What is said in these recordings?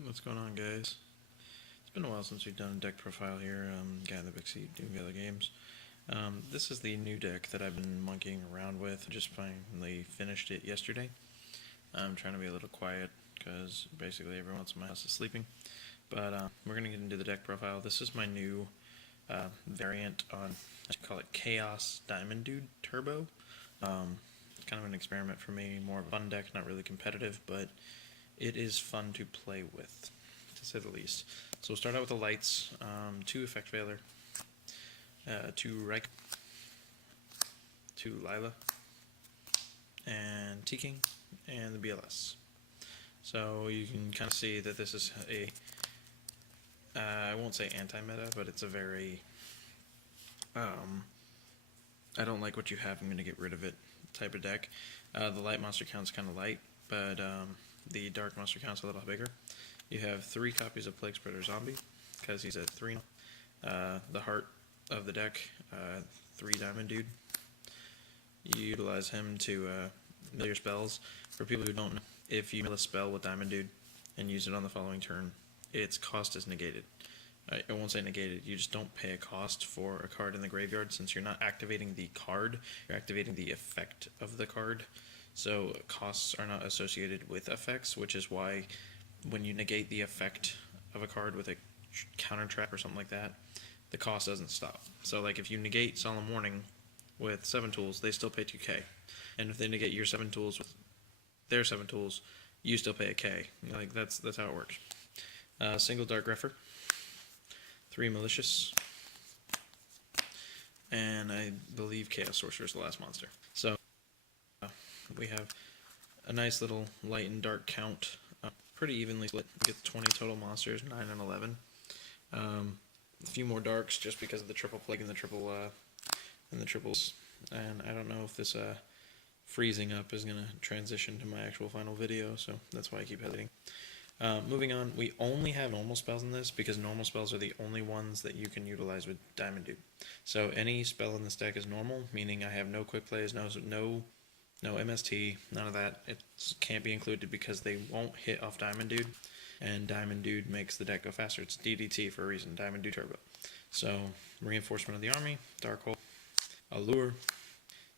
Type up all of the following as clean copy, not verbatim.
What's going on, guys? It's been a while since we've done a deck profile here. Guy in the big seat doing the other games. This is the new deck that I've been monkeying around with. Just finally finished it yesterday. I'm trying to be a little quiet because basically everyone else in my house is sleeping. But we're going to get into the deck profile. This is my new variant on, I call it Chaos Diamond Dude Turbo. Kind of an experiment for me, more of a fun deck, not really competitive, but it is fun to play with, to say the least. So we'll start out with the lights, 2 Effect Veiler, 2 Reich, 2 Lila, and T-King, and the BLS. So you can kind of see that this is a, I won't say anti-meta, but it's a very, I don't like what you have, I'm going to get rid of it type of deck. The light monster count's kind of light, but the dark monster count's a little bigger. You have 3 copies of Plague Spreader Zombie, because he's at 3 now. The heart of the deck, 3 Diamond Dude. You utilize him to mill your spells. For people who don't know, if you mill a spell with Diamond Dude and use it on the following turn, its cost is negated. I won't say negated, you just don't pay a cost for a card in the graveyard since you're not activating the card, you're activating the effect of the card. So costs are not associated with effects, which is why when you negate the effect of a card with a counter trap or something like that, the cost doesn't stop. So like if you negate Solemn Warning with 7 tools, they still pay 2k. And if they negate your 7 tools with their 7 tools, you still pay a k. Like that's how it works. Single Dark Grepher, 3 Malicious, and I believe Chaos Sorcerer is the last monster. So we have a nice little light and dark count, pretty evenly split. You get 20 total monsters, 9 and 11. A few more darks just because of the triple plague and the triples. And I don't know if this freezing up is gonna transition to my actual final video, so that's why I keep hesitating. Moving on, we only have normal spells in this because normal spells are the only ones that you can utilize with Diamond Dude. So any spell in this deck is normal, meaning I have no quick plays, no MST, none of that. It can't be included because they won't hit off Diamond Dude, and Diamond Dude makes the deck go faster. It's DDT for a reason, Diamond Dude Turbo. So, Reinforcement of the Army, Darkhold, Allure,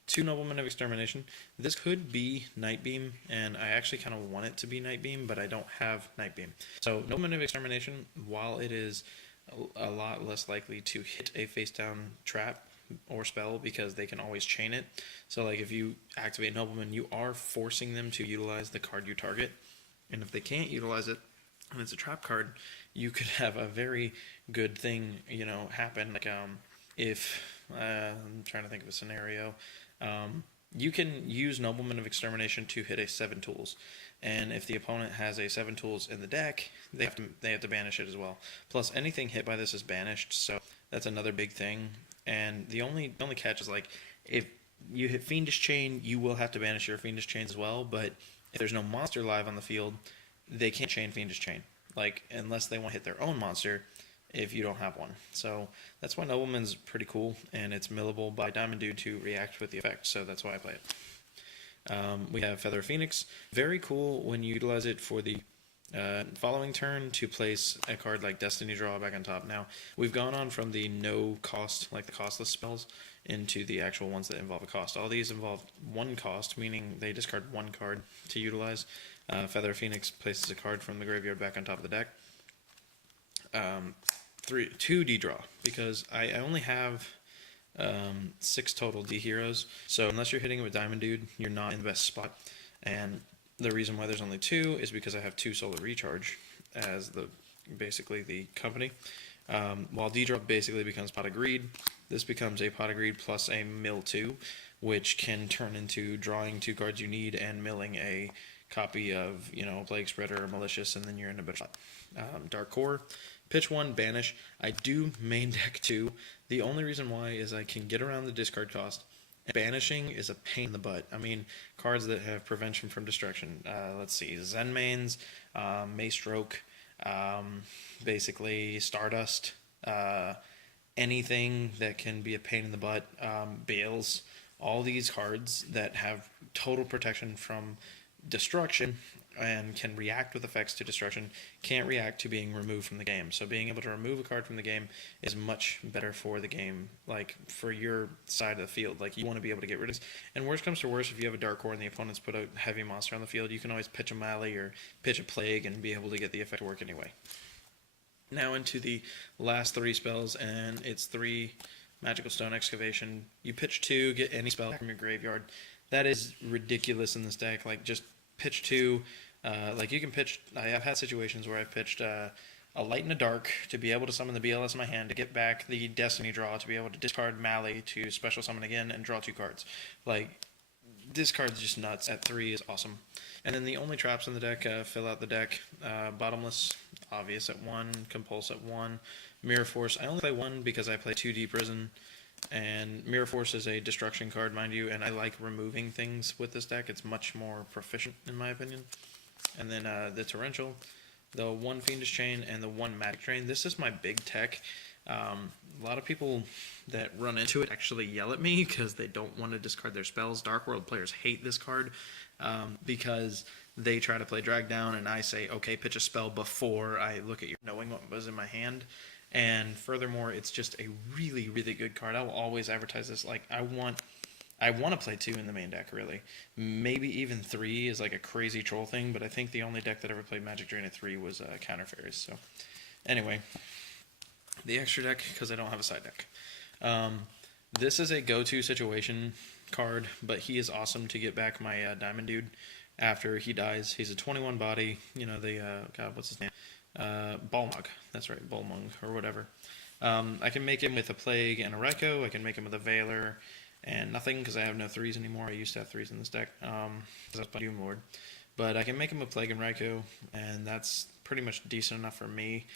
2 Noblemen of Extermination. This could be Nightbeam, and I actually kind of want it to be Nightbeam, but I don't have Nightbeam. So, Noblemen of Extermination, while it is a lot less likely to hit a face-down trap or spell because they can always chain it. So like if you activate Nobleman, you are forcing them to utilize the card you target. And if they can't utilize it, and it's a trap card, you could have a very good thing, happen. Like if, I'm trying to think of a scenario, you can use Nobleman of Extermination to hit a 7 tools. And if the opponent has a 7 tools in the deck, they have to banish it as well. Plus anything hit by this is banished, so that's another big thing. And the only catch is like if you hit Fiendish Chain, you will have to banish your Fiendish Chains as well. But if there's no monster live on the field, they can't chain Fiendish Chain, like unless they want to hit their own monster. If you don't have one, so that's why Nobleman's pretty cool, and it's millable by Diamond Dude to react with the effect. So that's why I play it. We have Feather Phoenix, very cool when you utilize it for the following turn to place a card like Destiny Draw back on top. Now, we've gone on from the no cost, like the costless spells, into the actual ones that involve a cost. All these involve 1 cost, meaning they discard 1 card to utilize. Feather Phoenix places a card from the graveyard back on top of the deck. 2 D-Draw, because I only have 6 total D-Heroes, so unless you're hitting it with Diamond Dude, you're not in the best spot. And the reason why there's only 2 is because I have 2 Solar Recharge as basically the company. While D-Draw basically becomes Pot of Greed, this becomes a Pot of Greed plus a Mill 2, which can turn into drawing 2 cards you need and milling a copy of, Plague Spreader or Malicious, and then you're in a better spot. Dark Core, pitch 1, banish. I do main deck 2. The only reason why is I can get around the discard cost. Banishing is a pain in the butt. I mean, cards that have prevention from destruction. Let's see, Zen Mains, Maystroke, basically Stardust, anything that can be a pain in the butt, Bales, all these cards that have total protection from destruction and can react with effects to destruction, can't react to being removed from the game. So being able to remove a card from the game is much better for the game, like for your side of the field. Like you want to be able to get rid of this. And worst comes to worst, if you have a Dark Core and the opponent's put a heavy monster on the field, you can always pitch a Mally or pitch a Plague and be able to get the effect to work anyway. Now into the last 3 spells, and it's 3 Magical Stone Excavation. You pitch 2, get any spell from your graveyard. That is ridiculous in this deck. Like just pitch 2. Like you can pitch. I've had situations where I've pitched a Light and a Dark to be able to summon the BLS in my hand to get back the Destiny draw to be able to discard Mally to special summon again and draw 2 cards. Like this card's just nuts. At 3 is awesome. And then the only traps in the deck fill out the deck. Bottomless, obvious at 1. Compulse at 1. Mirror Force. I only play 1 because I play 2 Deep Prison. And Mirror Force is a destruction card, mind you, and I like removing things with this deck. It's much more proficient, in my opinion. And then the Torrential, the 1 Fiendish Chain, and the 1 Magic Drain. This is my big tech. A lot of people that run into it actually yell at me because they don't want to discard their spells. Dark World players hate this card because they try to play Drag Down, and I say, okay, pitch a spell before I look at you, knowing what was in my hand. And furthermore, it's just a really, really good card. I will always advertise this. Like, I want to play 2 in the main deck, really. Maybe even 3 is like a crazy troll thing, but I think the only deck that ever played Magic Drain at 3 was Counter Fairies. So, anyway, the extra deck, because I don't have a side deck. This is a go-to situation card, but he is awesome to get back my Diamond Dude after he dies. He's a 21 body, you know, God, what's his name? Balmog. That's right, Balmog, or whatever. I can make him with a Plague and a Raikou. I can make him with a Veiler and nothing because I have no 3s anymore. I used to have 3s in this deck because I was playing Doom Lord. But I can make him with Plague and Raikou, and that's pretty much decent enough for me.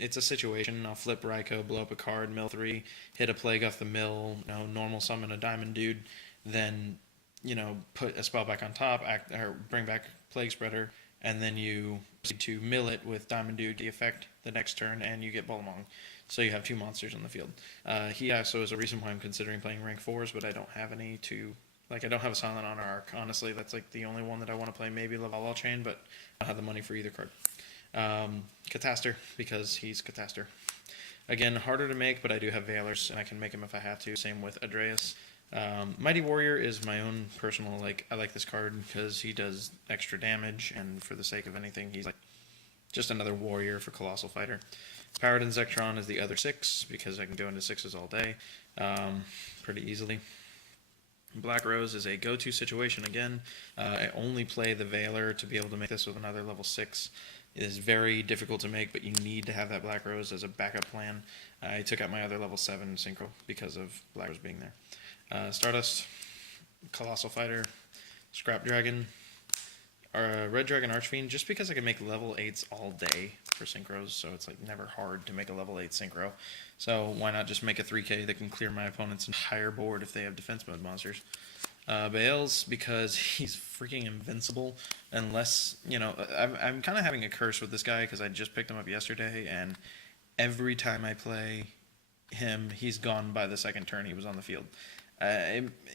It's a situation. I'll flip Raikou, blow up a card, mill 3, hit a Plague off the mill, you know, normal summon a Diamond Dude, then, you know, put a spell back on top, or bring back Plague Spreader, and then you proceed to mill it with Diamond Dude to effect the next turn, and you get Balmong. So you have 2 monsters on the field. He also is a reason why I'm considering playing rank 4s, but I don't have any to... Like, I don't have a Silent Honor Arc. Honestly, that's like the only one that I want to play. Maybe Lavalval Chain, but I don't have the money for either card. Cataster, because he's Cataster. Again, harder to make, but I do have Veilers, and I can make him if I have to. Same with Adreus. Mighty Warrior is my own personal, like, I like this card because he does extra damage, and for the sake of anything, he's like just another warrior for Colossal Fighter. Paladin Zectron is the other 6, because I can go into 6s all day, pretty easily. Black Rose is a go-to situation again. I only play the Veiler to be able to make this with another level 6. It is very difficult to make, but you need to have that Black Rose as a backup plan. I took out my other level 7 Synchro because of Black Rose being there. Stardust, Colossal Fighter, Scrap Dragon, Red Dragon Archfiend, just because I can make level 8s all day for Synchros, so it's like never hard to make a level 8 Synchro. So why not just make a 3k that can clear my opponent's entire board if they have defense mode monsters. Bales, because he's freaking invincible, unless, you know, I'm kind of having a curse with this guy because I just picked him up yesterday, and every time I play him, he's gone by the second turn he was on the field.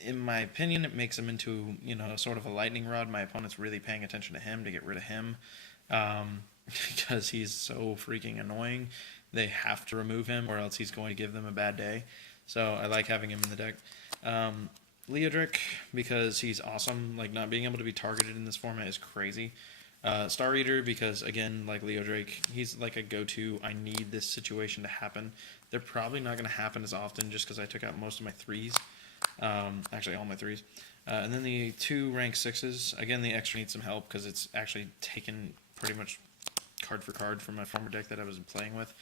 In my opinion, it makes him into, you know, sort of a lightning rod. My opponent's really paying attention to him to get rid of him because he's so freaking annoying. They have to remove him or else he's going to give them a bad day. So I like having him in the deck. Leodric, because he's awesome. Like, not being able to be targeted in this format is crazy. Star Eater, because, again, like Leodric, he's like a go-to. I need this situation to happen. They're probably not going to happen as often just because I took out most of my 3s. Actually, all my 3s. And then the 2 rank 6s. Again, the extra needs some help because it's actually taken pretty much card for card from my former deck that I was playing with.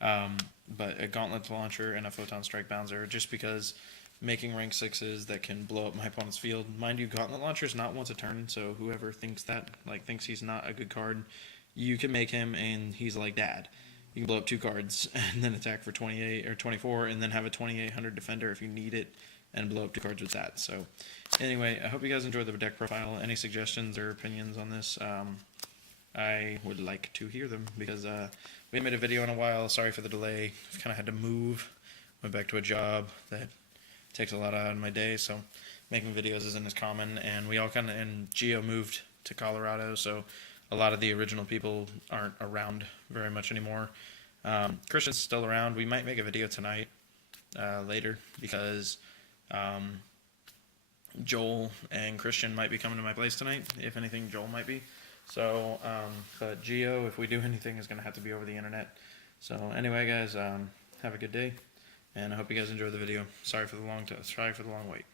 But a Gauntlet Launcher and a Photon Strike Bouncer, just because making rank 6s that can blow up my opponent's field. Mind you, Gauntlet Launcher is not once a turn, so whoever thinks that, like, thinks he's not a good card, you can make him and he's like dad. You can blow up 2 cards and then attack for 28 or 24 and then have a 2800 defender if you need it and blow up 2 cards with that. So anyway, I hope you guys enjoyed the deck profile. Any suggestions or opinions on this? I would like to hear them because we haven't made a video in a while. Sorry for the delay. I've kind of had to move. Went back to a job that takes a lot out of my day, so making videos isn't as common. And we all kind of, and Geo moved to Colorado, so a lot of the original people aren't around very much anymore. Christian's still around. We might make a video tonight, later, because Joel and Christian might be coming to my place tonight. If anything, Joel might be. So, but Geo, if we do anything, is going to have to be over the internet. So anyway, guys, have a good day, and I hope you guys enjoyed the video. Sorry for the long wait.